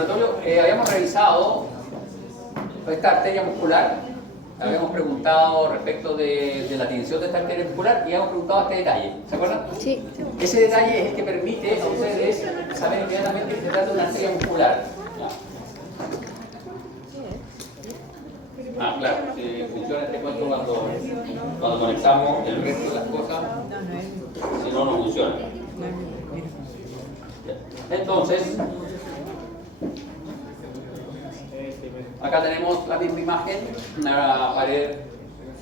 laboratorio habíamos revisado esta arteria muscular, habíamos preguntado respecto de la tensión de esta arteria muscular y habíamos preguntado este detalle, ¿se acuerdan? Sí. Ese detalle es el que permite a ustedes saber inmediatamente que se trata de una arteria muscular. Ah, claro, si funciona este cuento cuando conectamos el resto de las cosas, si no, no funciona. Entonces, acá tenemos la misma imagen, una pared,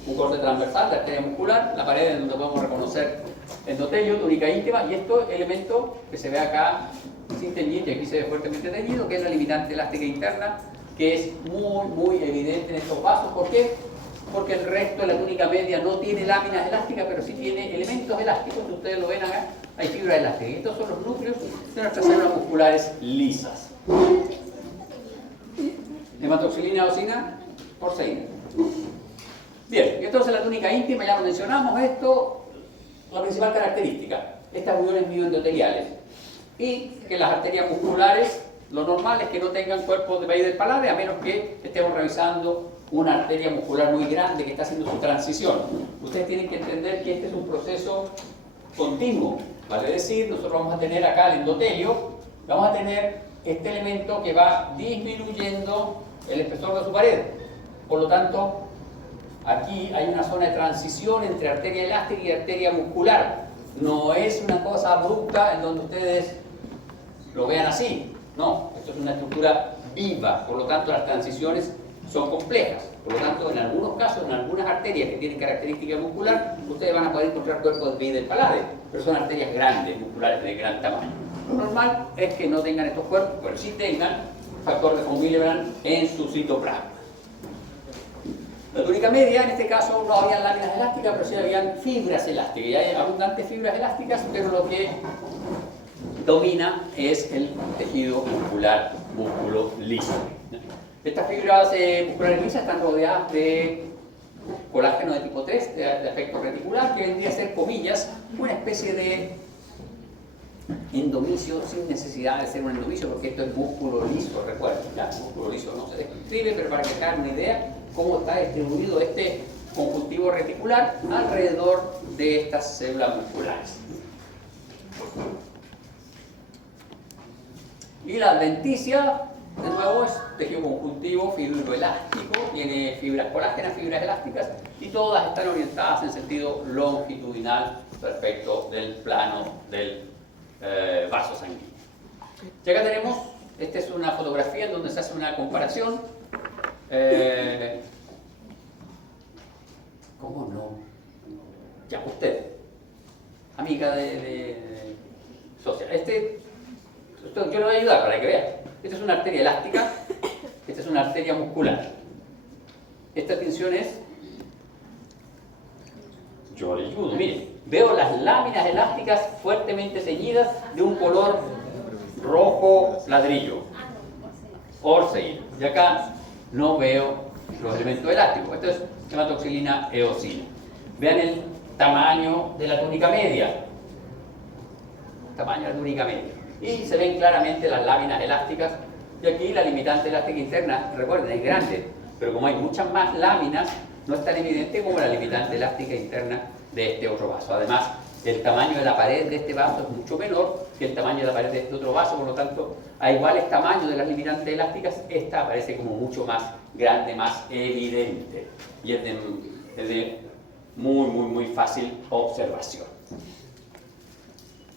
un corte transversal, la arteria muscular, la pared en donde podemos reconocer endotelio, túnica íntima, y este elemento que se ve acá sin teñir, y aquí se ve fuertemente teñido, que es la limitante elástica interna, que es muy evidente en estos vasos. ¿Por qué? Porque el resto de la túnica media no tiene láminas elásticas, pero sí tiene elementos elásticos. Ustedes lo ven acá, hay fibras elásticas. Y estos son los núcleos de nuestras células musculares lisas. Hematoxilina, eosina, porceína. Bien, y entonces la túnica íntima, ya lo mencionamos, esto, la principal característica, estas uniones mioendoteliales. Y que las arterias musculares, lo normal es que no tengan cuerpos de país del palade, a menos que estemos revisando una arteria muscular muy grande que está haciendo su transición. Ustedes tienen que entender que este es un proceso continuo, vale decir, nosotros vamos a tener acá el endotelio, vamos a tener este elemento que va disminuyendo el espesor de su pared. Por lo tanto, aquí hay una zona de transición entre arteria elástica y arteria muscular. No es una cosa abrupta en donde ustedes lo vean así. No, esto es una estructura viva, por lo tanto las transiciones son complejas. Por lo tanto, en algunos casos, en algunas arterias que tienen característica muscular, ustedes van a poder encontrar cuerpos de país del palade, pero son arterias grandes, musculares de gran tamaño. Lo normal es que no tengan estos cuerpos, pero sí tengan factor de von Willebrand en su citoplasma. La túnica media, en este caso, no había láminas elásticas, pero sí habían fibras elásticas. Y hay abundantes fibras elásticas, pero lo que domina es el tejido muscular, músculo liso. Estas fibras musculares lisas están rodeadas de colágeno de tipo 3, de efecto reticular, que vendría a ser, comillas, una especie de endomisio sin necesidad de ser un endomisio, porque esto es músculo liso, recuerden, ya, músculo liso no se describe, pero para que tengan una idea cómo está distribuido este conjuntivo reticular alrededor de estas células musculares. Y la adventicia, de nuevo, es tejido conjuntivo fibroelástico, tiene fibras colágenas, fibras elásticas, y todas están orientadas en sentido longitudinal respecto del plano del vaso sanguíneo. Y acá tenemos, esta es una fotografía en donde se hace una comparación. ¿Cómo no? Ya, usted, amiga de social. Yo le voy a ayudar para que vean. Esta es una arteria elástica, esta es una arteria muscular. Esta tensión es... Yo le ayudo, miren. Veo las láminas elásticas fuertemente ceñidas de un color rojo ladrillo, orceína. Y acá no veo los elementos elásticos. Esto es hematoxilina, eosina. Vean el tamaño de la túnica media. Tamaño de la túnica media. Y se ven claramente las láminas elásticas. Y aquí la limitante elástica interna, recuerden, es grande, pero como hay muchas más láminas, no es tan evidente como la limitante elástica interna de este otro vaso. Además, el tamaño de la pared de este vaso es mucho menor que el tamaño de la pared de este otro vaso, por lo tanto, a iguales tamaños de las limitantes elásticas, esta aparece como mucho más grande, más evidente. Y es de muy fácil observación.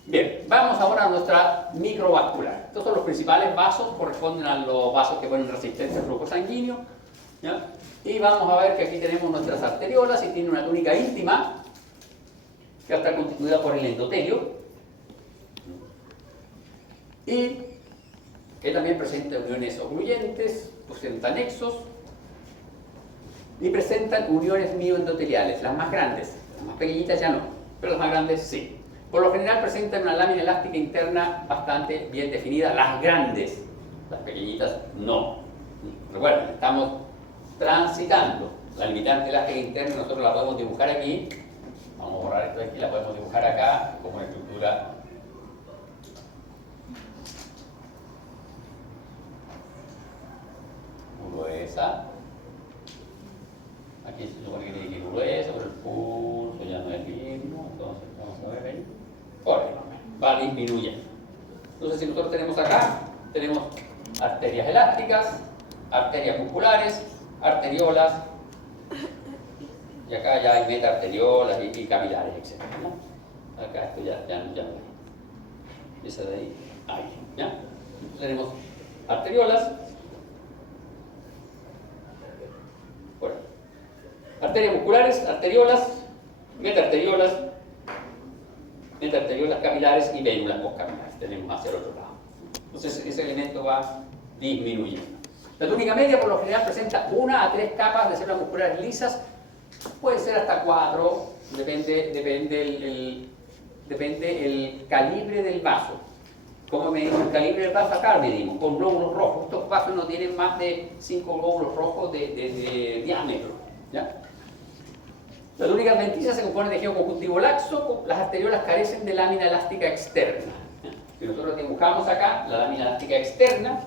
Bien, vamos ahora a nuestra microvascular. Estos son los principales vasos, corresponden a los vasos que ponen resistencia al flujo sanguíneo, ¿ya? Y vamos a ver que aquí tenemos nuestras arteriolas y tiene una túnica íntima que va a estar constituida por el endotelio y que también presenta uniones ocluyentes, presentan nexos y presentan uniones mioendoteliales, las más grandes. Las más pequeñitas ya no, pero las más grandes sí. Por lo general presentan una lámina elástica interna bastante bien definida, las grandes, las pequeñitas no. Recuerden, estamos transitando. La limitante elástica interna nosotros la podemos dibujar aquí. Vamos a borrar esto de aquí, la podemos dibujar acá como una estructura fuerza. Aquí se supone que tiene que ir grueso, pero el pulso ya no es el mismo. Entonces, vamos a ver ahí. Va disminuyendo. Entonces, si nosotros tenemos acá, tenemos arterias elásticas, arterias musculares, arteriolas, y acá ya hay metaarteriolas y capilares, etc. ¿no? Acá esto ya no hay. Esa de ahí, ¿ya? Entonces tenemos arteriolas, bueno, arterias musculares, arteriolas, metaarteriolas, capilares y vénulas postcapilares. Tenemos hacia el otro lado. Entonces ese elemento va disminuyendo. La túnica media por lo general presenta 1 a 3 capas de células musculares lisas, puede ser hasta 4, depende el calibre del vaso. ¿Cómo medimos el calibre del vaso? Acá lo medimos con glóbulos rojos. Estos vasos no tienen más de 5 glóbulos rojos de diámetro, ¿ya? La túnica adventicia se compone de tejido conjuntivo laxo, las arteriolas carecen de lámina elástica externa. Si nosotros dibujamos acá la lámina elástica externa,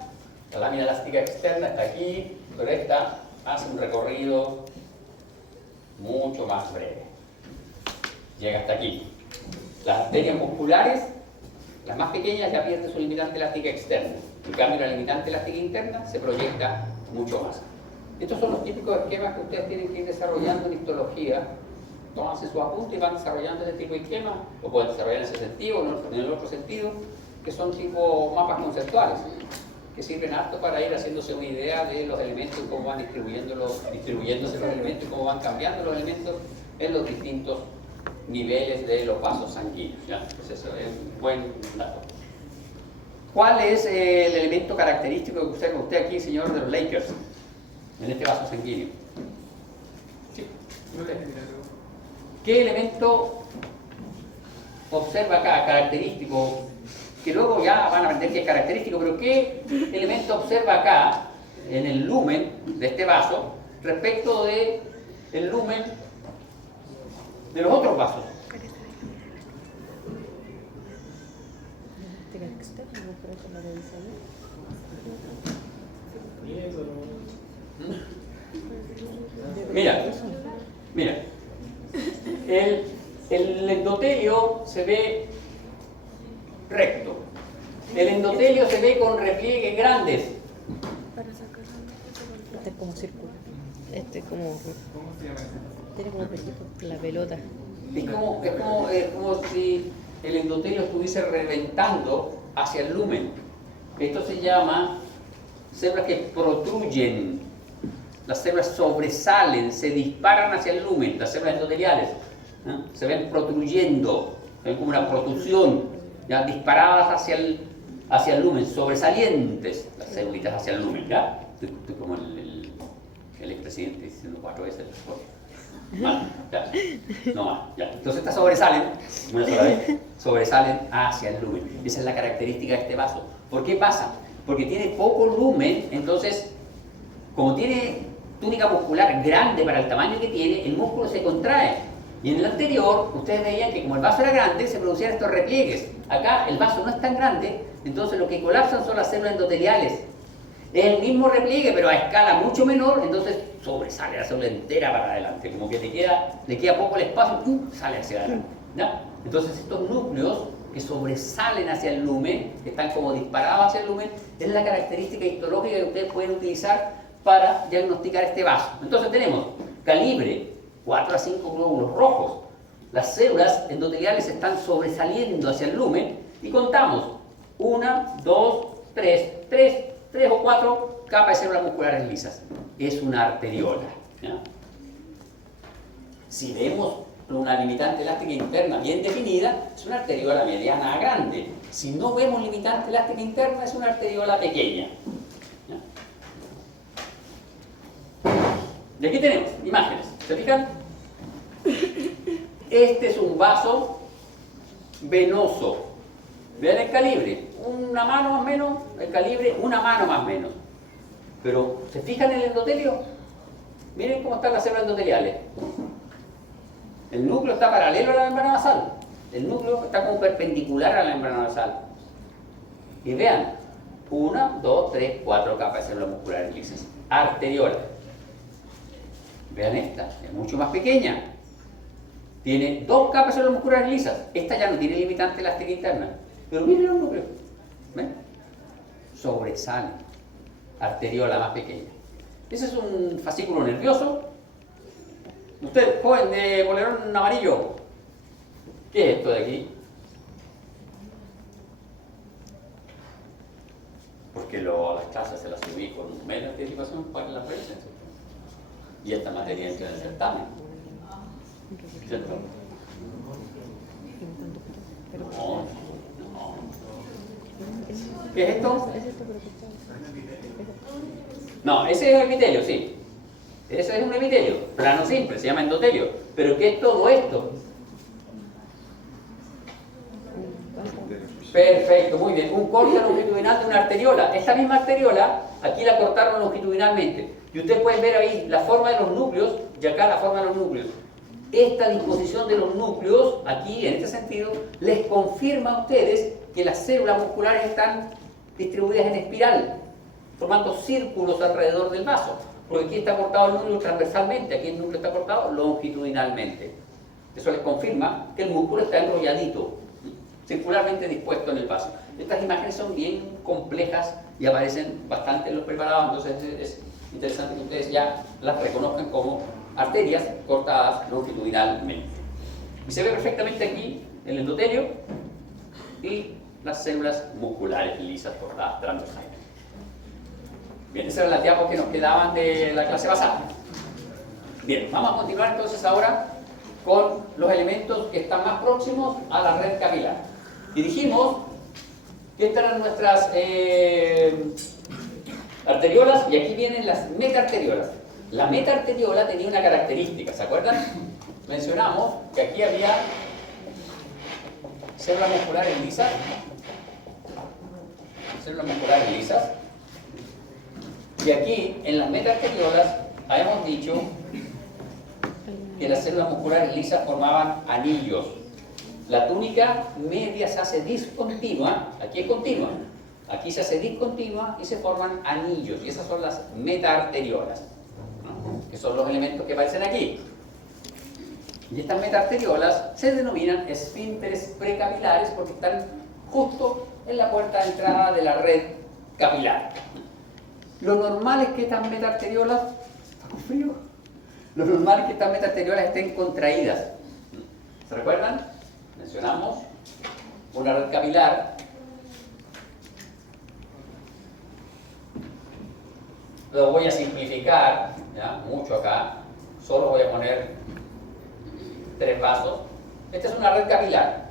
está aquí, pero esta hace un recorrido mucho más breve. Llega hasta aquí. Las arterias musculares, las más pequeñas, ya pierden su limitante elástica externa. En cambio, la limitante elástica interna se proyecta mucho más. Estos son los típicos esquemas que ustedes tienen que ir desarrollando en histología. Tómanse su apunte y van desarrollando ese tipo de esquemas, o pueden desarrollar en ese sentido o en el otro sentido, que son tipo mapas conceptuales, que sirven harto para ir haciéndose una idea de los elementos y cómo van distribuyéndose los elementos y cómo van cambiando los elementos en los distintos niveles de los vasos sanguíneos. ¿Ya? Pues eso es un buen dato. ¿Cuál es el elemento característico que usted aquí, señor de los Lakers, en este vaso sanguíneo? ¿Sí? ¿Qué elemento observa acá, característico? Que luego ya van a aprender que es característico, pero ¿qué elemento observa acá, en el lumen de este vaso, respecto del lumen de los otros vasos? Mira, el endotelio se ve recto. El endotelio se ve con repliegues grandes. Este es como círculo. Este es como. Tiene como pelito, la pelota. Es como si el endotelio estuviese reventando hacia el lumen. Esto se llama células que protruyen. Las células sobresalen, se disparan hacia el lumen, las células endoteliales, ¿no? Se ven protruyendo, se ven como una protrusión, ¿ya? Disparadas hacia el lumen, sobresalientes las célulitas hacia el lumen, ¿ya? Estoy como el expresidente diciendo 4 veces mal, ya. No más, ya. Entonces estas sobresalen, una sola vez, sobresalen hacia el lumen. Esa es la característica de este vaso. ¿Por qué pasa? Porque tiene poco lumen, entonces, como tiene túnica muscular grande para el tamaño que tiene, el músculo se contrae. Y en el anterior, ustedes veían que como el vaso era grande, se producían estos repliegues. Acá el vaso no es tan grande, entonces lo que colapsan son las células endoteliales. Es el mismo repliegue, pero a escala mucho menor, entonces sobresale la célula entera para adelante. Como que le queda poco el espacio, sale hacia adelante, ¿ya? Entonces estos núcleos que sobresalen hacia el lumen, que están como disparados hacia el lumen, es la característica histológica que ustedes pueden utilizar para diagnosticar este vaso. Entonces tenemos calibre 4 a 5 glóbulos rojos. Las células endoteliales están sobresaliendo hacia el lumen y contamos 1, 2, 3 o 4 capas de células musculares lisas. Es una arteriola, ¿ya? Si vemos una limitante elástica interna bien definida, es una arteriola mediana a grande. Si no vemos limitante elástica interna, es una arteriola pequeña. ¿Ya? Y aquí tenemos imágenes. ¿Se fijan? Este es un vaso venoso. Vean el calibre. Una mano más o menos, el calibre, una mano más o menos. Pero, ¿se fijan en el endotelio? Miren cómo están las células endoteliales. El núcleo está paralelo a la membrana basal. El núcleo está como perpendicular a la membrana basal. Y vean, 1, 2, 3, 4 capas de células musculares lisas. arteriola. Vean esta, es mucho más pequeña. Tiene 2 capas de células musculares lisas. Esta ya no tiene limitante elástica interna. Pero miren los núcleos. ¿Ven? Sobresale. Arteriola más pequeña. Ese es un fascículo nervioso. Usted, joven de bolerón amarillo, ¿qué es esto de aquí? Porque a las clases se las subí con un mes de anticipación para las revisiones. Y esta materia entra en el certamen. ¿Cierto? No, no. ¿Qué es esto? No, ese es el epitelio, sí. Ese es un epitelio, plano simple, se llama endotelio. ¿Pero qué es todo esto? Perfecto, muy bien. Un corte longitudinal de una arteriola. Esta misma arteriola, aquí la cortaron longitudinalmente. Y ustedes pueden ver ahí la forma de los núcleos y acá la forma de los núcleos. Esta disposición de los núcleos, aquí en este sentido, les confirma a ustedes que las células musculares están distribuidas en espiral, formando círculos alrededor del vaso. Porque aquí está cortado el núcleo transversalmente, aquí el núcleo está cortado longitudinalmente. Eso les confirma que el músculo está enrolladito, circularmente dispuesto en el vaso. Estas imágenes son bien complejas y aparecen bastante en los preparados, entonces es interesante que ustedes ya las reconozcan como arterias cortadas longitudinalmente. Y se ve perfectamente aquí el endotelio y las células musculares lisas cortadas transversalmente. Bien, esas eran las diapos que nos quedaban de la clase pasada. Bien, vamos a continuar entonces ahora con los elementos que están más próximos a la red capilar. Y dijimos que estas eran nuestras arteriolas y aquí vienen las metaarteriolas. La metaarteriola tenía una característica, ¿se acuerdan? Mencionamos que aquí había células musculares lisas, y aquí en las metaarteriolas habíamos dicho que las células musculares lisas formaban anillos. La túnica media se hace discontinua, aquí es continua, aquí se hace discontinua y se forman anillos, y esas son las metaarteriolas, ¿no? Que son los elementos que aparecen aquí. Y estas metaarteriolas se denominan esfínteres precapilares porque están justo en la puerta de entrada de la red capilar. Lo normal es que estas metaarteriolas, ¿está con frío? Lo normal es que estas metaarteriolas estén contraídas. ¿Se recuerdan? Mencionamos una red capilar. Lo voy a simplificar, ¿ya? Mucho acá. Solo voy a poner 3 vasos. Esta es una red capilar.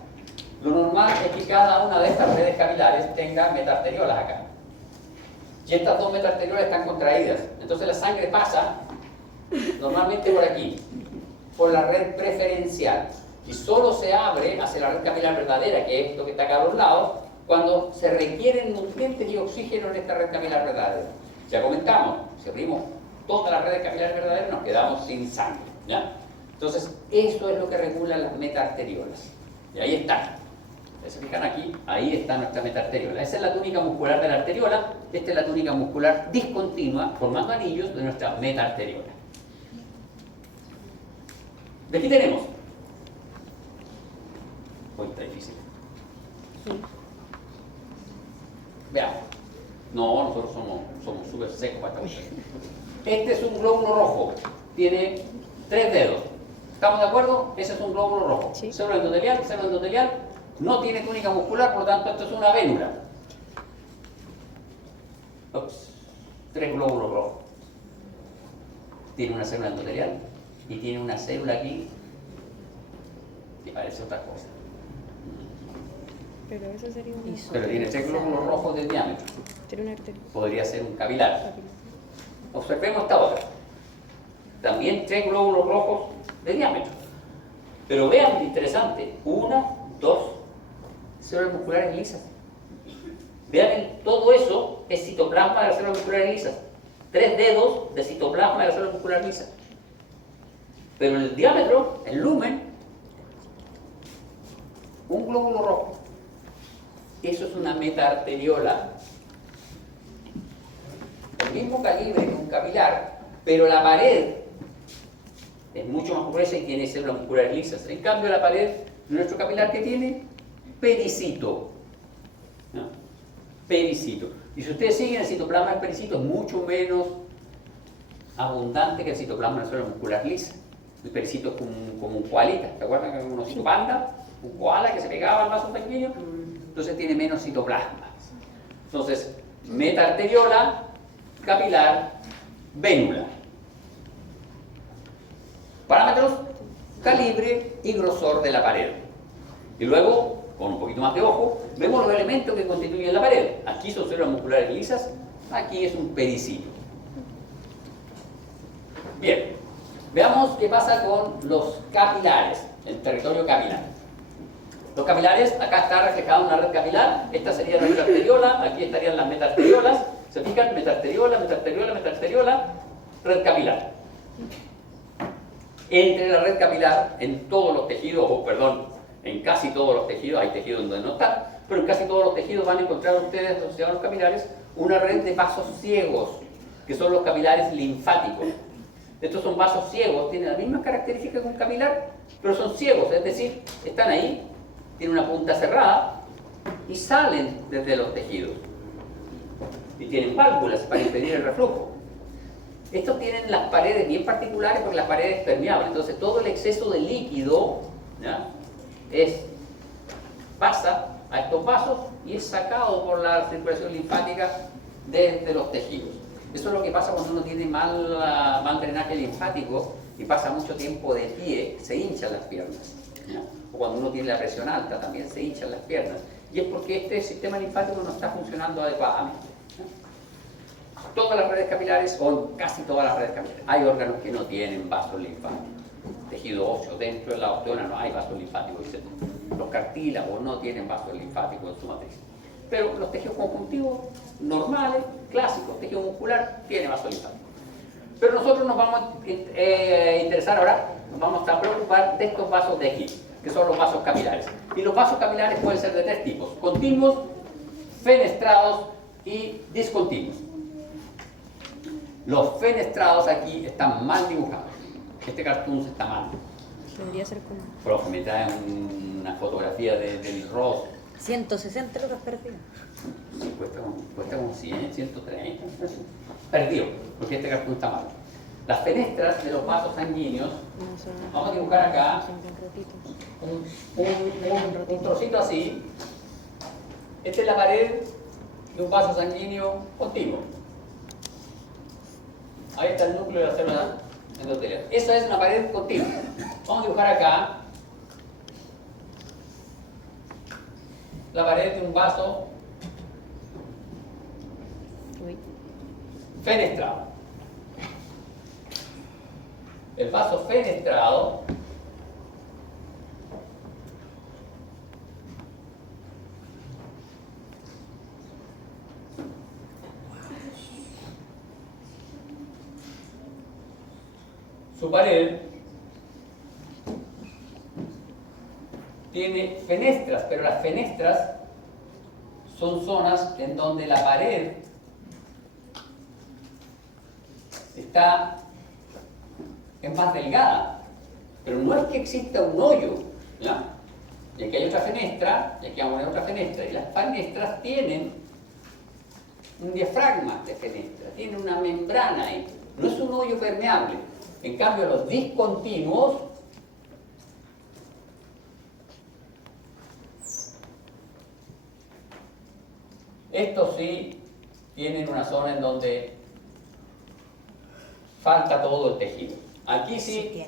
Lo normal es que cada una de estas redes capilares tenga metaarteriolas acá. Y estas 2 metaarteriolas están contraídas. Entonces la sangre pasa normalmente por aquí, por la red preferencial. Y solo se abre hacia la red capilar verdadera, que es esto que está acá a los lados, cuando se requieren nutrientes y oxígeno en esta red capilar verdadera. Ya comentamos, si abrimos todas las redes capilares verdaderas nos quedamos sin sangre, ¿ya? Entonces, eso es lo que regula las metaarteriolas. Y ahí están. ¿Se fijan aquí? Ahí está nuestra metaarteriola. Esa es la túnica muscular de la arteriola. Esta es la túnica muscular discontinua, formando anillos de nuestra metaarteriola. De aquí tenemos. Hoy está difícil. Veamos. No, nosotros somos súper secos para esta cuestión. Este es un glóbulo rojo. Tiene 3 dedos. ¿Estamos de acuerdo? Ese es un glóbulo rojo. Sí. Célula endotelial. No tiene túnica muscular, por lo tanto, esto es una vénula. Ups. 3 glóbulos rojos. Tiene una célula endotelial y tiene una célula aquí que parece otra cosa. Pero eso sería un Pero tiene 3 glóbulos rojos de diámetro. Tiene una arteria. Podría ser un capilar. Observemos esta otra. También 3 glóbulos rojos de diámetro. Pero vean, interesante. 1, 2 células musculares lisas. Vean, todo eso es citoplasma de las células musculares lisas. 3 dedos de citoplasma de las células musculares lisas. Pero el diámetro, el lumen, un glóbulo rojo. Eso es una metaarteriola. El mismo calibre que un capilar, pero la pared es mucho más gruesa y tiene células musculares lisas. En cambio, la pared de nuestro capilar, que tiene pericito. ¿No? Pericito. Y si ustedes siguen el citoplasma del pericito, es mucho menos abundante que el citoplasma de la célula muscular lisa. El pericito es como un koalita. ¿Te acuerdan que era un osito panda? Un koala que se pegaba al vaso sanguíneo. Entonces tiene menos citoplasma. Entonces, metaarteriola, capilar, vénula. Parámetros: calibre y grosor de la pared. Y luego, con un poquito más de ojo, vemos los elementos que constituyen la pared. Aquí son células musculares lisas, aquí es un pericito. Bien, veamos qué pasa con los capilares, el territorio capilar. Los capilares, acá está reflejada una red capilar, esta sería la metaarteriola, aquí estarían las metaarteriolas, se fijan, metaarteriola, metaarteriola, metaarteriola, red capilar. Entre la red capilar, en todos los tejidos, en casi todos los tejidos, hay tejidos donde no está, pero en casi todos los tejidos van a encontrar ustedes asociados a los capilares una red de vasos ciegos, que son los capilares linfáticos. Estos son vasos ciegos, tienen las mismas características que un capilar, pero son ciegos, es decir, están ahí, tienen una punta cerrada y salen desde los tejidos. Y tienen válvulas para impedir el reflujo. Estos tienen las paredes bien particulares porque las paredes permeables, entonces todo el exceso de líquido, ¿ya?, pasa a estos vasos y es sacado por la circulación linfática desde los tejidos. Eso es lo que pasa cuando uno tiene mal drenaje linfático y pasa mucho tiempo de pie, se hinchan las piernas, ¿ya? O cuando uno tiene la presión alta también se hinchan las piernas, y es porque este sistema linfático no está funcionando adecuadamente, ¿ya? Todas las redes capilares, o casi todas las redes capilares, hay órganos que no tienen vasos linfáticos. Tejido óseo, dentro de la osteona no hay vasos linfáticos, etc. Los cartílagos no tienen vasos linfáticos en su matriz. Pero los tejidos conjuntivos normales, clásicos, tejido muscular, tiene vasos linfáticos. Pero nosotros nos vamos a interesar ahora, nos vamos a preocupar de estos vasos de aquí, que son los vasos capilares. Y los vasos capilares pueden ser de tres tipos: continuos, fenestrados y discontinuos. Los fenestrados aquí están mal dibujados. Este cartoon está mal. Debería ser como Profe, me trae una fotografía del Ross. 160 lucas perdidas. Sí, cuesta como 100, 130. Perdido, porque este cartoon está mal. Las fenestras de los vasos sanguíneos, vamos a dibujar acá un trocito así. Esta es la pared de un vaso sanguíneo continuo. Ahí está el núcleo de la célula endotelial. Esa es una pared continua. Vamos a dibujar acá la pared de un vaso fenestrado. El vaso fenestrado su pared tiene fenestras, pero las fenestras son zonas en donde la pared es más delgada, pero no es que exista un hoyo, ¿ya? Y aquí hay otra fenestra, y aquí vamos a poner otra fenestra, y las fenestras tienen un diafragma de fenestra, tienen una membrana ahí, no es un hoyo permeable. En cambio, los discontinuos estos sí tienen una zona en donde falta todo el tejido. Aquí sí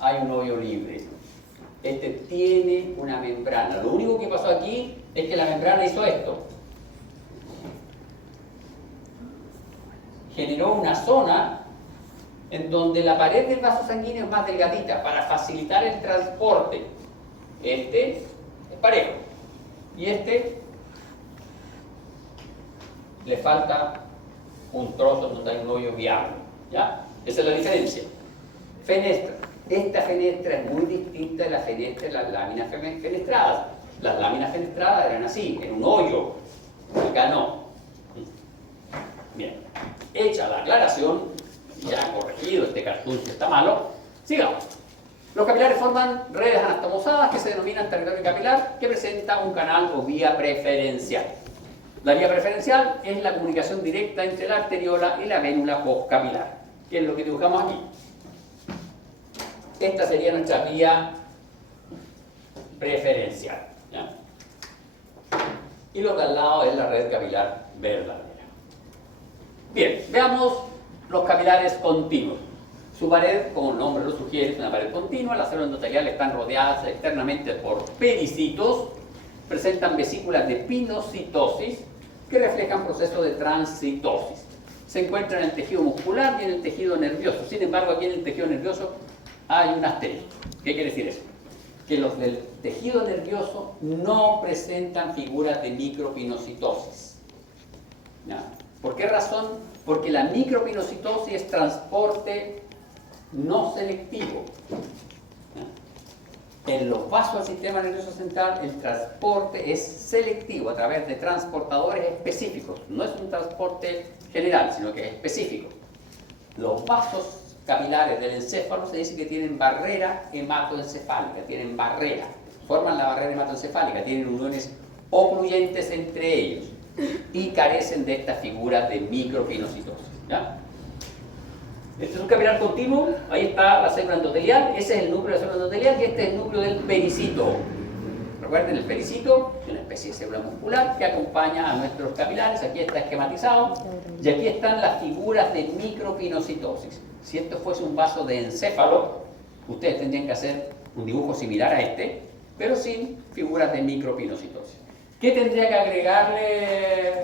hay un hoyo libre. Este tiene una membrana. Lo único que pasó aquí es que la membrana hizo esto. Generó una zona en donde la pared del vaso sanguíneo es más delgadita para facilitar el transporte. Este es parejo y este le falta un trozo donde hay un hoyo viable, ¿ya? Esa es la diferencia. Fenestra. Esta fenestra es muy distinta de la fenestra de las láminas fenestradas. Las láminas fenestradas eran así, en un hoyo. Acá no. Hecha la aclaración, ya corregido este cartoon que está malo, sigamos. Los capilares forman redes anastomosadas que se denominan territorio capilar, que presenta un canal o vía preferencial. La vía preferencial es la comunicación directa entre la arteriola y la vínula postcapilar, que es lo que dibujamos aquí. Esta sería nuestra vía preferencial, ¿ya? Y lo de al lado es la red capilar verdadera. Bien, veamos los capilares continuos. Su pared, como el nombre lo sugiere, es una pared continua. Las células endoteliales están rodeadas externamente por pericitos, presentan vesículas de pinocitosis que reflejan procesos de transcitosis. Se encuentran en el tejido muscular y en el tejido nervioso. Sin embargo, aquí en el tejido nervioso hay un asterisco. ¿Qué quiere decir eso? Que los del tejido nervioso no presentan figuras de micropinocitosis. ¿Ya? ¿Por qué razón? Porque la micropinocitosis es transporte no selectivo. ¿Ya? En los vasos del sistema nervioso central el transporte es selectivo a través de transportadores específicos. No es un transporte general, sino que es específico. Los vasos capilares del encéfalo se dice que tienen barrera hematoencefálica, tienen barrera, forman la barrera hematoencefálica, tienen uniones ocluyentes entre ellos y carecen de estas figuras de micropinocitosis. ¿Ya? Este es un capilar continuo, ahí está la célula endotelial, ese es el núcleo de la célula endotelial y este es el núcleo del pericito. Recuerden, el pericito es una especie de célula muscular que acompaña a nuestros capilares, aquí está esquematizado, y aquí están las figuras de micropinocitosis. Si esto fuese un vaso de encéfalo, ustedes tendrían que hacer un dibujo similar a este, pero sin figuras de micropinocitosis. ¿Qué tendría que agregarle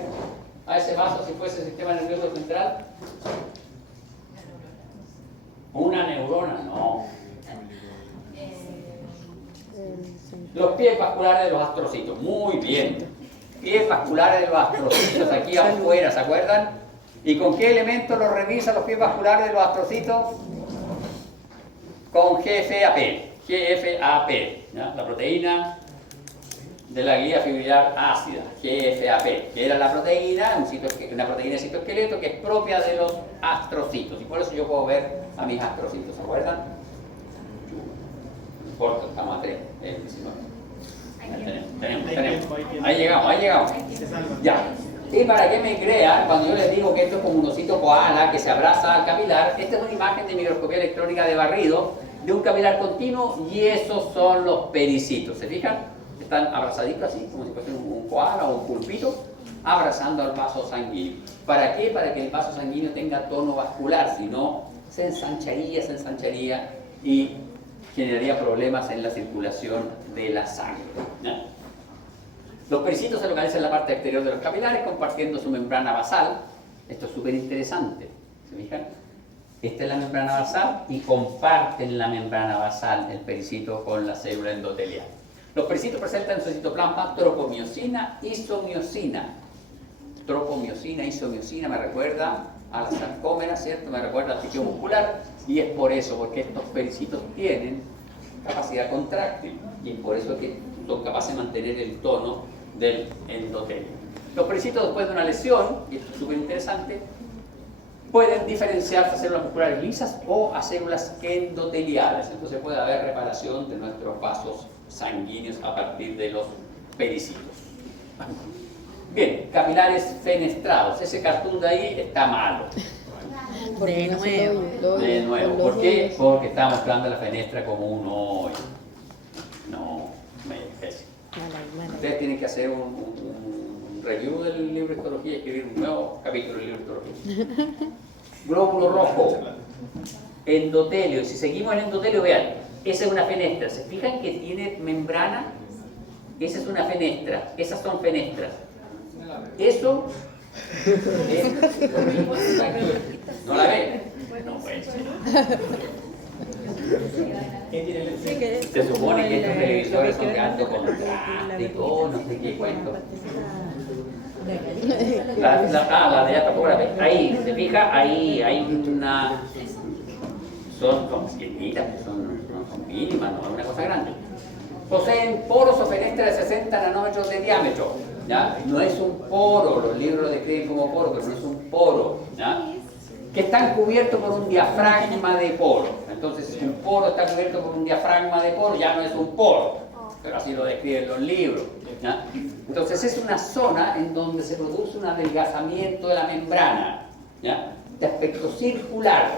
a ese vaso si fuese el sistema nervioso central? Una neurona, no. Los pies vasculares de los astrocitos, muy bien. Pies vasculares de los astrocitos aquí afuera, ¿se acuerdan? ¿Y con qué elemento los revisan los pies vasculares de los astrocitos? Con GFAP, ¿ya? La proteína de la guía fibrilar ácida, GFAP, que era la proteína, una proteína de citoesqueleto que es propia de los astrocitos, y por eso yo puedo ver a mis astrocitos, ¿se acuerdan? No importa, estamos a 3, 19. Tenemos. Ahí llegamos. Ya. Y para que me crean, cuando yo les digo que esto es como un osito koala que se abraza al capilar, esta es una imagen de microscopía electrónica de barrido de un capilar continuo y esos son los pericitos. ¿Se fijan? Están abrazaditos así, como si fuesen un koala o un pulpito, abrazando al vaso sanguíneo. ¿Para qué? Para que el vaso sanguíneo tenga tono vascular, si no se ensancharía y generaría problemas en la circulación de la sangre. ¿Ya? Los pericitos se localizan en la parte exterior de los capilares compartiendo su membrana basal. Esto es súper interesante. ¿Se fijan? Esta es la membrana basal y comparten la membrana basal el pericito con la célula endotelial. Los pericitos presentan en su citoplasma tropomiosina, isomiosina. Tropomiosina, isomiosina me recuerda a la sarcómera, ¿cierto? Me recuerda al tejido muscular y es por eso, porque estos pericitos tienen capacidad contráctil y es por eso que son capaces de mantener el tono del endotelio. Los pericitos después de una lesión, y esto es súper interesante, pueden diferenciarse a células musculares lisas o a células endoteliales. Entonces puede haber reparación de nuestros vasos sanguíneos a partir de los pericitos. Bien, capilares fenestrados. Ese cartoon de ahí está malo. De nuevo. ¿Por qué? Porque está mostrando la fenestra como un hoyo. No, es. Ustedes tienen que hacer un review del libro de histología y escribir un nuevo capítulo del libro de histología. Glóbulo rojo, endotelio. Si seguimos el endotelio, vean, esa es una fenestra. ¿Se fijan que tiene membrana? Esa es una fenestra. Esas son fenestras. Eso ¿no la ven? No puede ser. Se supone que estos televisores son de alto contraste y todo, no sé qué cuento. La de alta fotografía. Ahí, ¿se fija? Ahí hay una... Son pequeñitas, son mínimas, no es una cosa grande. Poseen poros o fenestras de 60 nanómetros de diámetro. ¿Ya? No es un poro, los libros lo describen como poro, pero no es un poro. ¿Ya? que están cubiertos por un diafragma de poro. Entonces, si un poro está cubierto por un diafragma de poro, ya no es un poro, pero así lo describen los libros, ¿ya? Entonces, es una zona en donde se produce un adelgazamiento de la membrana, ¿ya? De aspecto circular.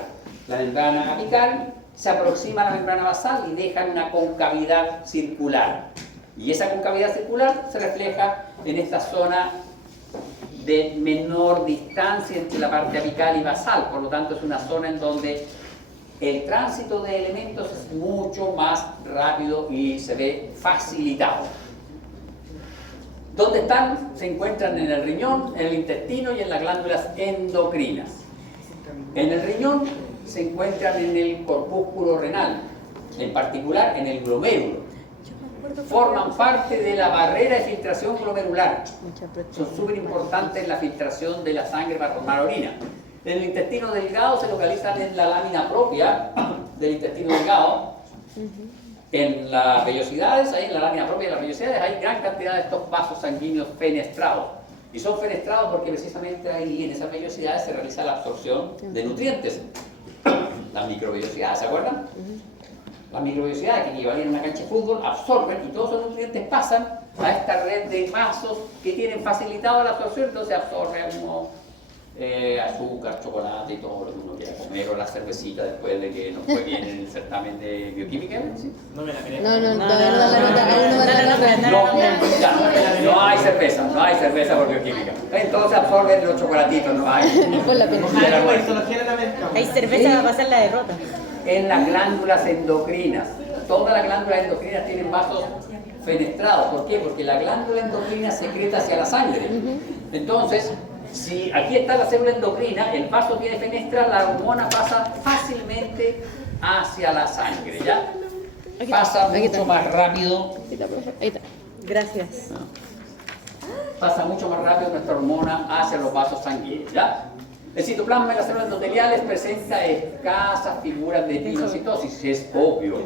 La membrana apical se aproxima a la membrana basal y deja una concavidad circular. Y esa concavidad circular se refleja en esta zona de menor distancia entre la parte apical y basal. Por lo tanto, es una zona en donde el tránsito de elementos es mucho más rápido y se ve facilitado. ¿Dónde están? Se encuentran en el riñón, en el intestino y en las glándulas endocrinas. En el riñón se encuentran en el corpúsculo renal, en particular en el glomérulo. Forman parte de la barrera de filtración glomerular. Son súper importantes en la filtración de la sangre para formar orina. En el intestino delgado se localizan en la lámina propia del intestino delgado. En las vellosidades, ahí en la lámina propia de las vellosidades, hay gran cantidad de estos vasos sanguíneos fenestrados. Y son fenestrados porque precisamente ahí, en esas vellosidades, se realiza la absorción de nutrientes. Las microvellosidades, ¿se acuerdan? Las microvellosidades, que equivalen a una cancha de fútbol, absorben y todos esos nutrientes pasan a esta red de vasos que tienen facilitado la absorción, entonces absorbe uno azúcar, chocolate y todo lo que uno quiera comer, o la cervecita después de que nos fue bien en el certamen de bioquímica. ¿Sí? No me la creo. No hay cerveza, no hay cerveza por bioquímica. Entonces absorben los chocolatitos, no hay. Hay cerveza para pasar la derrota. En las glándulas endocrinas, todas las glándulas endocrinas tienen vasos fenestrados. ¿Por qué? Porque la glándula endocrina secreta hacia la sangre. Entonces, si aquí está la célula endocrina, el vaso tiene fenestra, la hormona pasa fácilmente hacia la sangre, ¿ya? Pasa mucho más rápido. Ahí está. Gracias. Pasa mucho más rápido nuestra hormona hacia los vasos sanguíneos, ¿ya? El citoplasma de las células endoteliales presenta escasas figuras de pinocitosis, es obvio.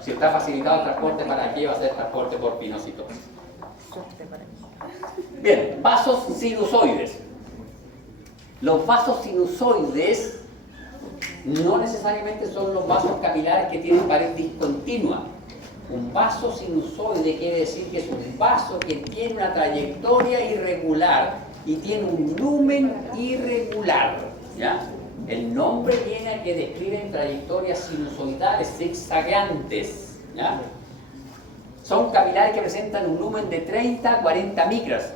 Si está facilitado el transporte, ¿para qué va a ser transporte por pinocitosis? Bien, vasos sinusoides. Los vasos sinusoides no necesariamente son los vasos capilares que tienen pared discontinua. Un vaso sinusoide quiere decir que es un vaso que tiene una trayectoria irregular y tiene un lumen irregular, ¿ya? El nombre viene a que describen trayectorias sinusoidales zigzagueantes, ¿ya? Son capilares que presentan un lumen de 30 a 40 micras.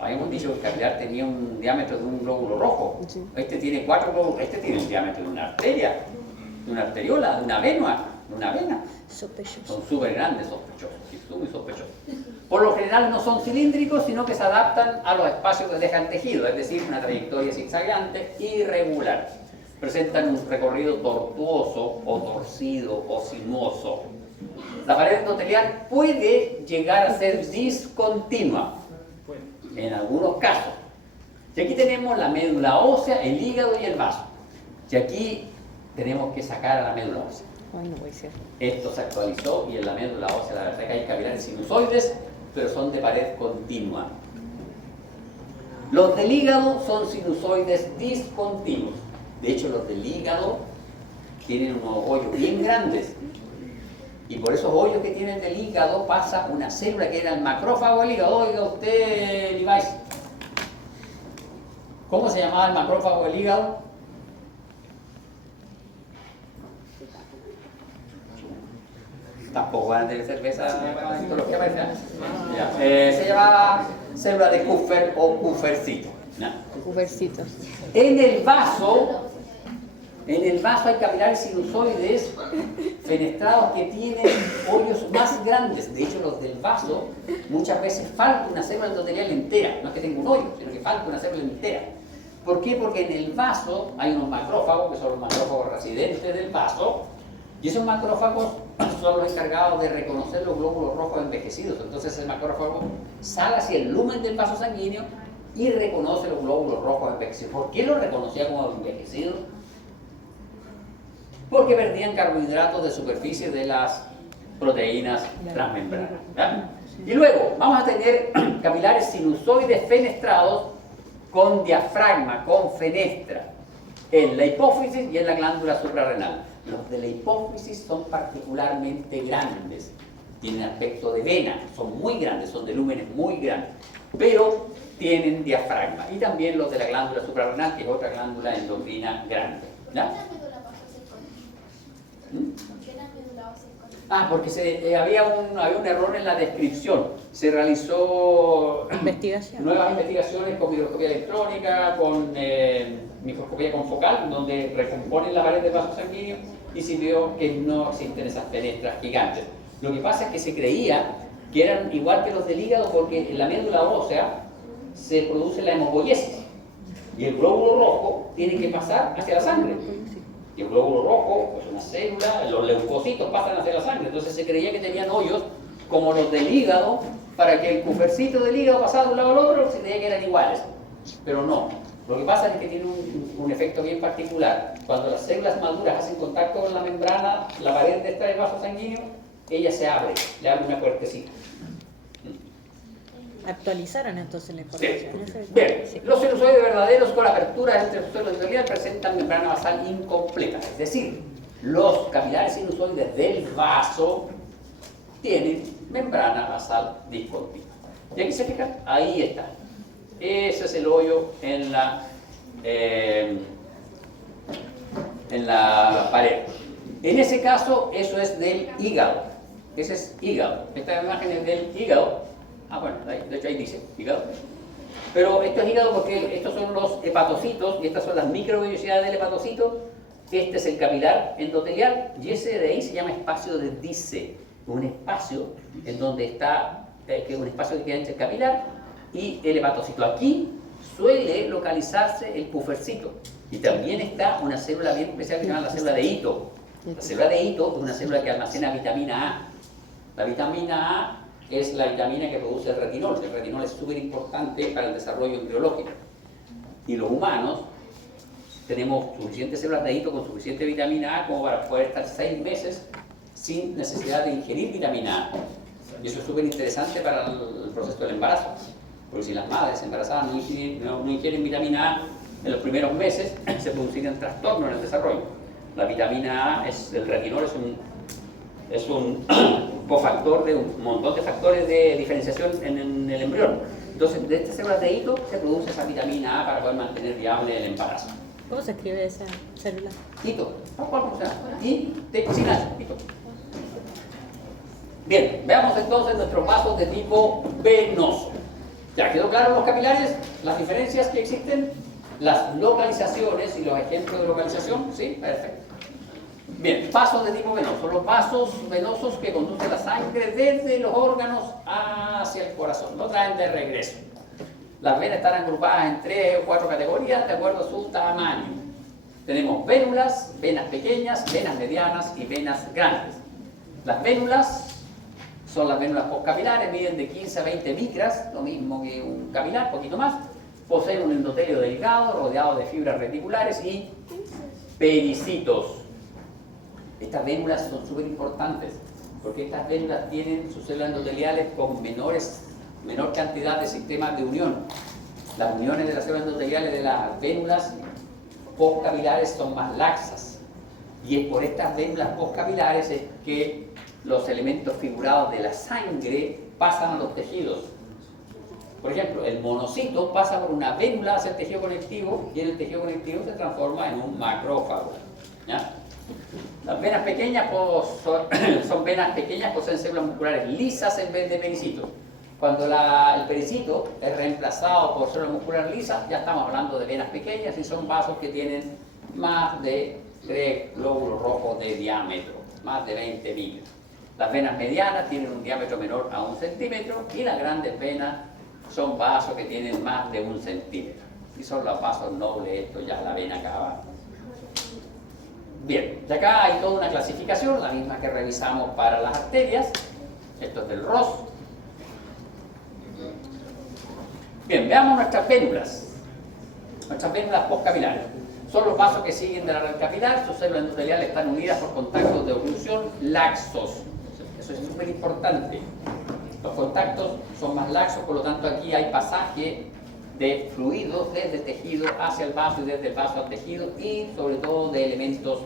Habíamos dicho que el capilar tenía un diámetro de un glóbulo rojo. Sí. Este tiene 4 glóbulos, este tiene el diámetro de una arteria, de una arteriola, de una vena. Sospechoso. Son súper grandes, sospechosos, muy sospechosos. Por lo general no son cilíndricos, sino que se adaptan a los espacios que deja el tejido, es decir, una trayectoria zigzagueante irregular. Presentan un recorrido tortuoso o torcido o sinuoso. La pared endotelial puede llegar a ser discontinua en algunos casos. Y aquí tenemos la médula ósea, el hígado y el vaso. Y aquí tenemos que sacar a la médula ósea. Ay, no puede ser. Esto se actualizó y en la médula ósea la verdad que hay capilares sinusoides, pero son de pared continua. Los del hígado son sinusoides discontinuos. De hecho, los del hígado tienen unos hoyos bien grandes. Y por esos hoyos que tienen del hígado pasa una célula que era el macrófago del hígado. Oiga usted, Levi's, ¿cómo se llamaba el macrófago del hígado? Tampoco van a tener cerveza esto lo que aparece. Se llamaba célula de Kupfer o Kupfercito. ¿No? Cubercito. En el vaso hay capilares sinusoides fenestrados que tienen hoyos más grandes. De hecho, los del vaso muchas veces falta una célula endotelial entera. No es que tenga un hoyo, sino que falta una célula entera. ¿Por qué? Porque en el vaso hay unos macrófagos, que son los macrófagos residentes del vaso, y esos macrófagos son los encargados de reconocer los glóbulos rojos envejecidos. Entonces el macrófago sale hacia el lumen del vaso sanguíneo y reconoce los glóbulos rojos envejecidos. ¿Por qué los reconocía como envejecidos? Porque perdían carbohidratos de superficie de las proteínas transmembranas, ¿ya? Y luego vamos a tener capilares sinusoides fenestrados con diafragma, con fenestra. en la hipófisis y en la glándula suprarrenal. Los de la hipófisis son particularmente grandes, tienen aspecto de vena, son muy grandes, son de lúmenes muy grandes, pero tienen diafragma. Y también los de la glándula suprarrenal, que es otra glándula endocrina grande. ¿Ya? Porque había un error en la descripción. Se realizó nuevas investigaciones con microscopía electrónica, con microscopía confocal, donde recomponen la pared del vaso sanguíneo y se vio que no existen esas fenestras gigantes. Lo que pasa es que se creía que eran igual que los del hígado porque en la médula ósea se produce la hemopoiesis y el glóbulo rojo tiene que pasar hacia la sangre. Y el glóbulo rojo, pues una célula, los leucocitos pasan hacia la sangre. Entonces se creía que tenían hoyos como los del hígado, para que el cufercito del hígado pasara de un lado al otro, se creía que eran iguales. Pero no. Lo que pasa es que tiene un efecto bien particular. Cuando las células maduras hacen contacto con la membrana, la pared de este vaso sanguíneo, ella se abre, le abre una puertecita. Actualizaron entonces la información. Sí. Bien, los sinusoides verdaderos con apertura entre el suelo endotelial presentan membrana basal incompleta, es decir, los capilares sinusoides del vaso tienen membrana basal discontinua. ¿Y aquí se fijan? Ahí está. Ese es el hoyo en la pared. En ese caso, eso es del hígado. Ese es hígado. Esta imagen es del hígado. Bueno, de hecho ahí dice hígado. Pero esto es hígado porque estos son los hepatocitos y estas son las microvellosidades del hepatocito. Este es el capilar endotelial y ese de ahí se llama espacio de Dice. Un espacio en donde está, un espacio que queda entre el capilar y el hepatocito. Aquí suele localizarse el puffercito y también está una célula bien especial que se llama la célula de Ito. La célula de Ito es una célula que almacena vitamina A. La vitamina A es la vitamina que produce el retinol. El retinol es súper importante para el desarrollo embriológico. Y los humanos tenemos suficientes células de Ito con suficiente vitamina A como para poder estar 6 meses sin necesidad de ingerir vitamina A. Y eso es súper interesante para el proceso del embarazo. Porque si las madres embarazadas no ingieren vitamina A en los primeros meses, se producirían trastornos en el desarrollo. La vitamina A, el retinol es un cofactor de un montón de factores de diferenciación en el embrión. Entonces, de estas células de Ito se produce esa vitamina A para poder mantener viable el embarazo. ¿Cómo se escribe esa célula? Ito, ¿cómo se llama? Ito. Bien, veamos entonces nuestros vasos de tipo venoso. ¿Ya quedó claro los capilares? Las diferencias que existen, las localizaciones y los ejemplos de localización. ¿Sí? Perfecto. Bien, vasos de tipo venoso. Los vasos venosos que conducen la sangre desde los órganos hacia el corazón. Lo traen de regreso. Las venas están agrupadas en 3 o 4 categorías de acuerdo a su tamaño. Tenemos vénulas, venas pequeñas, venas medianas y venas grandes. Las vénulas son las vénulas postcapilares, miden de 15 a 20 micras, lo mismo que un capilar, poquito más. Poseen un endotelio delgado, rodeado de fibras reticulares y pericitos. Estas vénulas son súper importantes, porque estas vénulas tienen sus células endoteliales con menor cantidad de sistemas de unión. Las uniones de las células endoteliales de las vénulas postcapilares son más laxas. Y es por estas vénulas postcapilares es que los elementos figurados de la sangre pasan a los tejidos. Por ejemplo, el monocito pasa por una vénula hacia el tejido conectivo y en el tejido conectivo se transforma en un macrófago. ¿Ya? Las venas pequeñas son venas pequeñas, poseen células musculares lisas en vez de pericitos. Cuando el pericito es reemplazado por células musculares lisas, ya estamos hablando de venas pequeñas y son vasos que tienen más de 3 glóbulos rojos de diámetro, más de 20 micras. Las venas medianas tienen un diámetro menor a 1 centímetro y las grandes venas son vasos que tienen más de 1 centímetro. Y son los vasos nobles, esto ya la vena cava. Bien, de acá hay toda una clasificación, la misma que revisamos para las arterias. Esto es del Ross. Bien, veamos nuestras vénulas. Nuestras vénulas postcapilares. Son los vasos que siguen de la red capilar, sus células endoteliales están unidas por contactos de oclusión laxos. Eso es súper importante. Los contactos son más laxos, por lo tanto aquí hay pasaje de fluidos desde el tejido hacia el vaso y desde el vaso al tejido, y sobre todo de elementos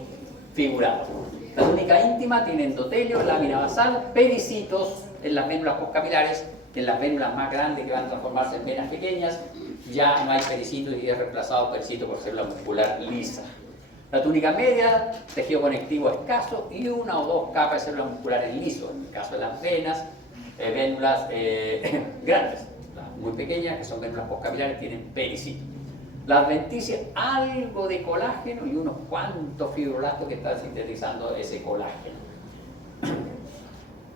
figurados. La túnica íntima tiene endotelio, lámina basal, pericitos en las vénulas postcapilares. En las vénulas más grandes que van a transformarse en venas pequeñas ya no hay pericitos y es reemplazado pericito por célula muscular lisa. La túnica media, tejido conectivo escaso y una o dos capas de células musculares lisos. En el caso de las venas, vénulas grandes, muy pequeñas, que son vénulas postcapilares, tienen pericitos. Las adventicias, algo de colágeno y unos cuantos fibroblastos que están sintetizando ese colágeno.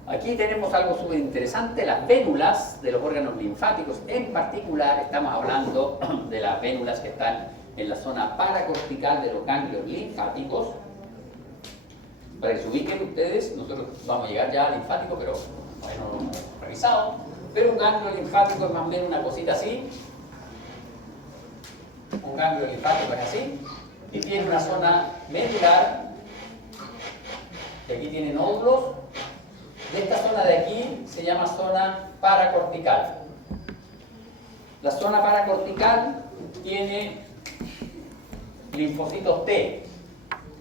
Aquí tenemos algo súper interesante, las vénulas de los órganos linfáticos. En particular, estamos hablando de las vénulas que están en la zona paracortical de los ganglios linfáticos. Para que se ubiquen ustedes, nosotros vamos a llegar ya al linfático, pero bueno, no lo hemos revisado. Pero un ganglio linfático es más o menos una cosita así. Un ganglio linfático es así. Y tiene una zona medular. Y aquí tiene nódulos. De esta zona de aquí se llama zona paracortical. La zona paracortical tiene linfocitos T.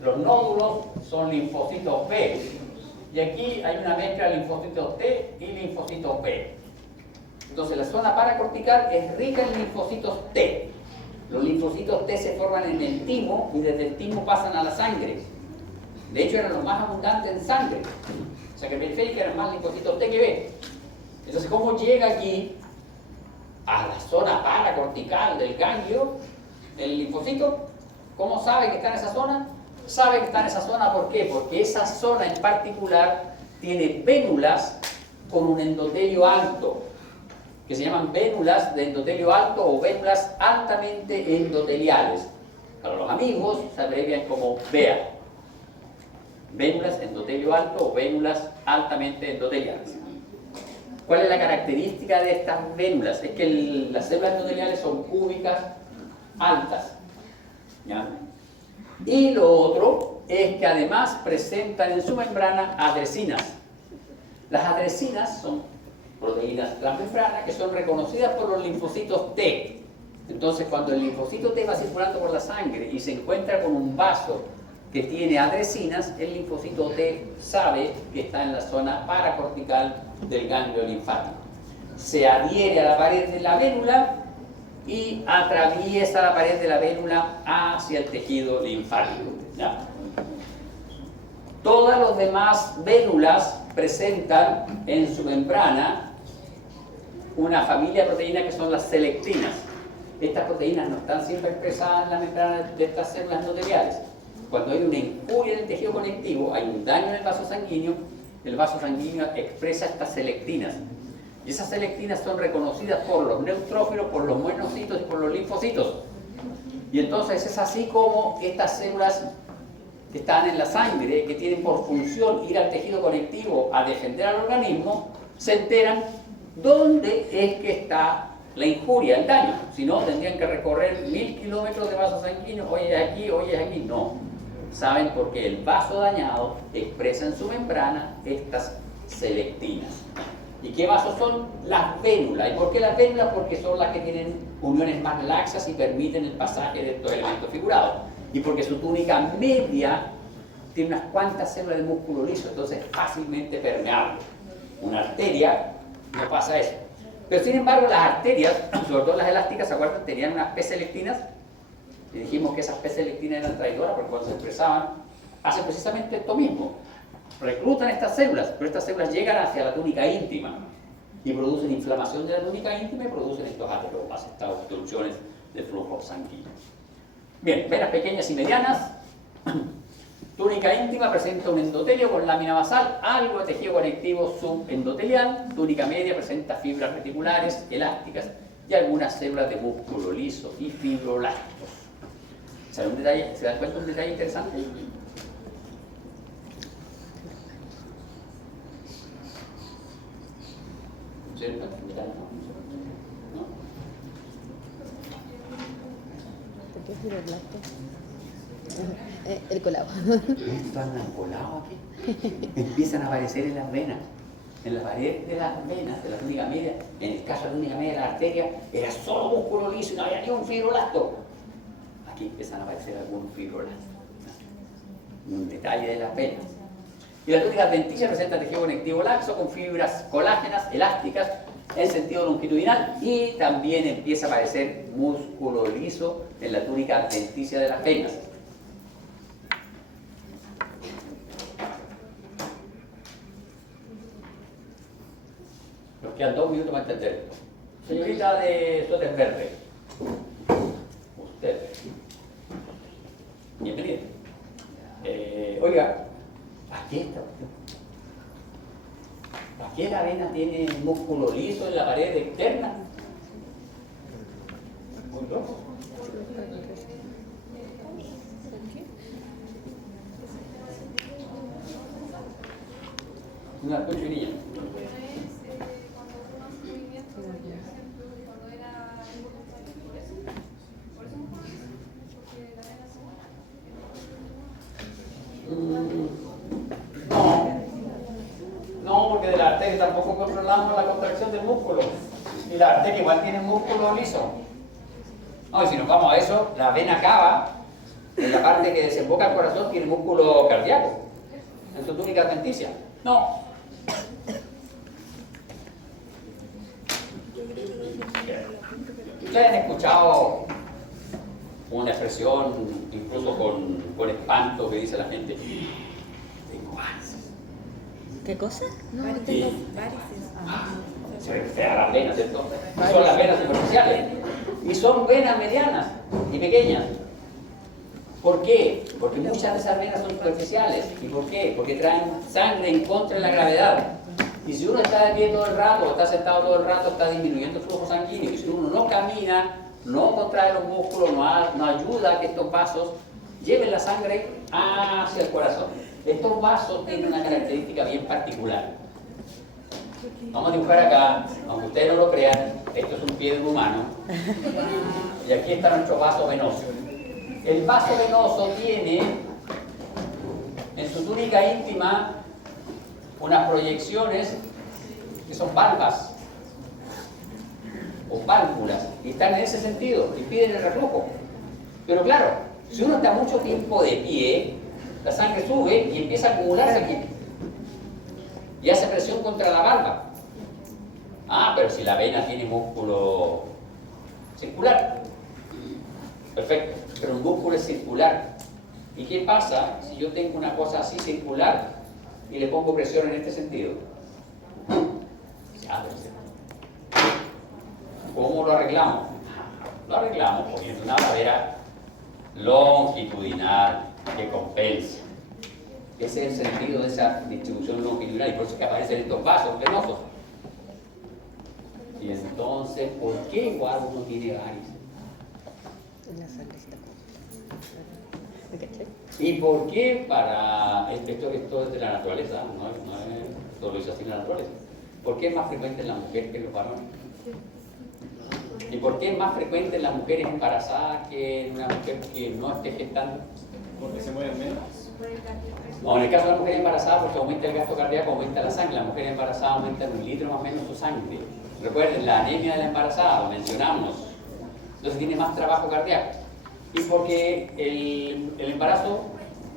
Los nódulos son linfocitos B. Y aquí hay una mezcla de linfocitos T y linfocitos B. Entonces la zona paracortical es rica en linfocitos T. Los linfocitos T se forman en el timo y desde el timo pasan a la sangre. De hecho eran los más abundantes en sangre. O sea que periférica eran más linfocitos T que B. Entonces, ¿cómo llega aquí a la zona paracortical del ganglio, el linfocito? ¿Cómo sabe que está en esa zona? Sabe que está en esa zona, ¿por qué? Porque esa zona en particular tiene vénulas con un endotelio alto, que se llaman vénulas de endotelio alto o vénulas altamente endoteliales. Para los amigos se abrevian como VEA. Vénulas endotelio alto o vénulas altamente endoteliales. ¿Cuál es la característica de estas vénulas? Es que las células endoteliales son cúbicas altas. ¿Ya? Y lo otro es que además presentan en su membrana adresinas. Las adresinas son proteínas transmembranas que son reconocidas por los linfocitos T. Entonces, cuando el linfocito T va circulando por la sangre y se encuentra con un vaso que tiene adresinas, el linfocito T sabe que está en la zona paracortical del ganglio linfático. Se adhiere a la pared de la vénula y atraviesa la pared de la vénula hacia el tejido linfático. ¿Ya? Todas las demás vénulas presentan en su membrana una familia de proteínas que son las selectinas. Estas proteínas no están siempre expresadas en la membrana de estas células endoteliales. Cuando hay una injuria en el tejido conectivo, hay un daño en el vaso sanguíneo expresa estas selectinas. Y esas selectinas son reconocidas por los neutrófilos, por los monocitos y por los linfocitos. Y entonces es así como estas células que están en la sangre, que tienen por función ir al tejido conectivo a defender al organismo, se enteran dónde es que está la injuria, el daño. Si no, tendrían que recorrer 1000 kilómetros de vaso sanguíneo, hoy es aquí, hoy es aquí. No. Saben porque el vaso dañado expresa en su membrana estas selectinas. ¿Y qué vasos son? Las vénulas. ¿Y por qué las vénulas? Porque son las que tienen uniones más laxas y permiten el pasaje de estos elementos figurados. Y porque su túnica media tiene unas cuantas células de músculo liso, entonces es fácilmente permeable. Una arteria no pasa eso. Pero sin embargo las arterias, sobre todo las elásticas, ¿se acuerdan? Tenían unas P-selectinas. Y dijimos que esas P-selectinas eran traidoras porque cuando se expresaban hacen precisamente esto mismo. Reclutan estas células, pero estas células llegan hacia la túnica íntima y producen inflamación de la túnica íntima y producen estos ateromas, estas obstrucciones del flujo sanguíneo. Bien, venas pequeñas y medianas. Túnica íntima presenta un endotelio con lámina basal, algo de tejido conectivo subendotelial. Túnica media presenta fibras reticulares, elásticas y algunas células de músculo liso y fibroblastos. ¿Se dan cuenta de un detalle interesante? ¿No? ¿Por qué fibroblasto? El colado. Estos andan colados aquí. Empiezan a aparecer en las venas. en la pared de las venas, de la túnica media, en el caso de la túnica media de la arteria, era solo músculo liso y no había ni un fibroblasto. Aquí empiezan a aparecer algunos fibroblastos. Un detalle de las venas. Y la túnica adventicia presenta tejido conectivo laxo con fibras colágenas, elásticas, en sentido longitudinal, y también empieza a aparecer músculo liso en la túnica adventicia de las venas. Nos quedan 2 minutos para entender. Señorita de suéter verde, usted, bienvenida. Oiga, aquí está. ¿Para qué la vena tiene músculo liso en la pared externa? Muy loco. Una niña. No, porque de la arteria tampoco controlamos la contracción del músculo. Y la arteria igual tiene músculo liso. No, y si nos vamos a eso, la vena cava, en la parte que desemboca el corazón, tiene músculo cardíaco, en su túnica adventicia. No. Ustedes han escuchado una expresión, incluso con espanto, que dice la gente: tengo varices. ¿Qué cosa? No, tengo varices. Se refiere a las venas, ¿cierto? Son las venas superficiales. Y son venas medianas y pequeñas. ¿Por qué? Porque muchas de esas venas son superficiales. ¿Y por qué? Porque traen sangre en contra de la gravedad. Y si uno está de pie todo el rato, o está sentado todo el rato, está disminuyendo el flujo sanguíneo. Y si uno no camina, no contrae los músculos, no ayuda a que estos vasos lleven la sangre hacia el corazón. Estos vasos tienen una característica bien particular. Vamos a dibujar acá, aunque ustedes no lo crean, esto es un pie de un humano. Y aquí está nuestro vaso venoso. El vaso venoso tiene en su túnica íntima unas proyecciones que son valvas o válvulas, y están en ese sentido, impiden el reflujo. Pero claro, si uno está mucho tiempo de pie, la sangre sube y empieza a acumularse aquí y hace presión contra la valva. Ah, pero si la vena tiene músculo circular, perfecto, pero un músculo es circular. ¿Y qué pasa si yo tengo una cosa así circular y le pongo presión en este sentido? ¿Cómo lo arreglamos? Lo arreglamos poniendo una barrera longitudinal que compense. Ese es el sentido de esa distribución longitudinal, y por eso es que aparecen estos vasos venosos. Y entonces, ¿por qué igual uno tiene varices? La sangre está. ¿Y por qué para esto es de la naturaleza? No es todo lo hizo así la naturaleza. ¿Por qué es más frecuente en la mujer que en los varones? ¿Y por qué es más frecuente en las mujeres embarazadas que en una mujer que no esté gestando? Porque se mueven menos. No, en el caso de la mujer embarazada, porque aumenta el gasto cardíaco, aumenta la sangre. La mujer embarazada aumenta en 1 litro más o menos su sangre. Recuerden, la anemia de la embarazada, lo mencionamos. Entonces tiene más trabajo cardíaco. Y porque el embarazo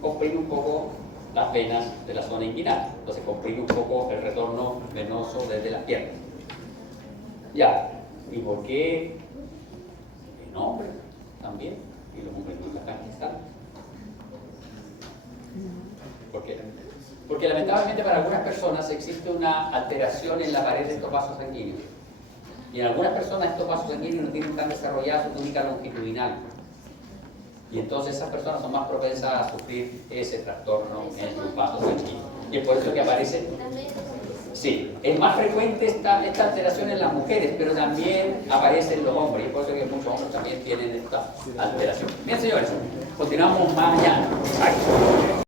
comprime un poco las venas de la zona inguinal. Entonces comprime un poco el retorno venoso desde las piernas. Ya. ¿Y por qué en hombres también? Y los hombres no están gestando. ¿Por qué? Porque lamentablemente para algunas personas existe una alteración en la pared de estos vasos sanguíneos. Y en algunas personas estos vasos sanguíneos no tienen tan desarrollada su túnica longitudinal. Y entonces esas personas son más propensas a sufrir ese trastorno en sus vasos sanguíneos. Y es por eso que aparece. Sí, es más frecuente esta alteración en las mujeres, pero también aparece en los hombres. Y es por eso que muchos hombres también tienen esta alteración. Bien, señores, continuamos mañana. Bye.